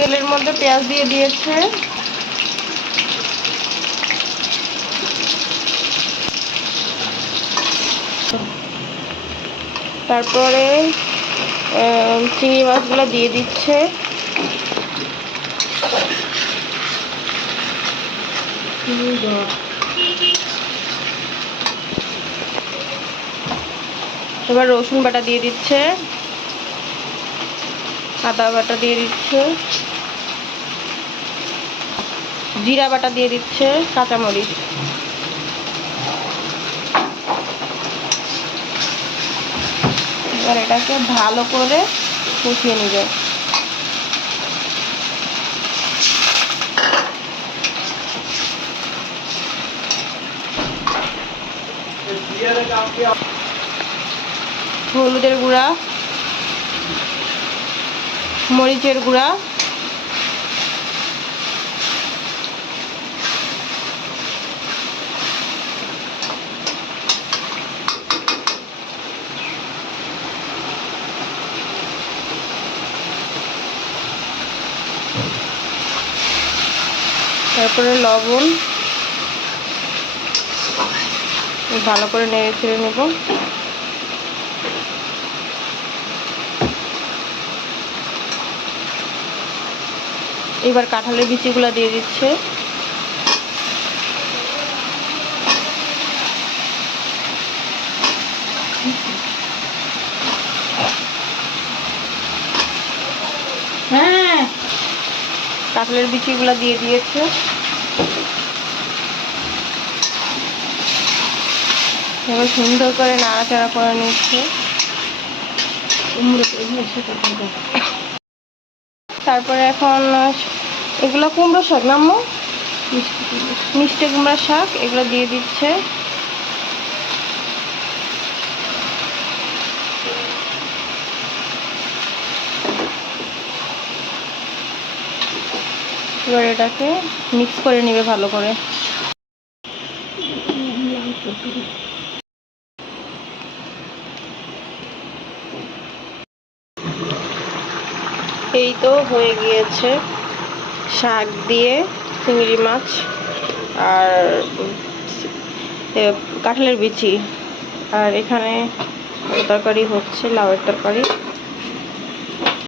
তেলের মধ্যে পেঁয়াজ দিয়ে দিয়েছে। তারপরে চিংড়ি মাছগুলো দিয়ে দিচ্ছে। এবার রসুন বাটা দিয়ে দিচ্ছে। আদা বাটা দিয়ে দিচ্ছে। জিরা বাটা দিয়ে দিচ্ছে কাঁচামরিচ। এবার এটাকে ভালো করে কষিয়ে নিবে। হলুদের গুঁড়া, মরিচের গুঁড়া তারপরে লবণ। ভালো করে নেড়ে ছেড়ে নেব। এবার কাঁঠালের বিচিগুলো দিয়ে দিচ্ছে হ্যাঁ কাঁঠালের বিচিগুলো দিয়ে দিয়েছে এবার সুন্দর করে নাড়াচাড়া করে নিচ্ছে। তারপরে এখন এগুলো কুমড়ো শাক নামো মিষ্টি কুমড়ো। মিষ্টি কুমড়া শাক এগুলো দিয়ে দিচ্ছে এবার এটাকে মিক্স করে নেবে ভালো করে। এই তো হয়ে গিয়েছে শাক দিয়ে চিংড়ি মাছ আর কাঁঠালের বিচি। আর এখানে তরকারি হচ্ছে, লাউয়ের তরকারি।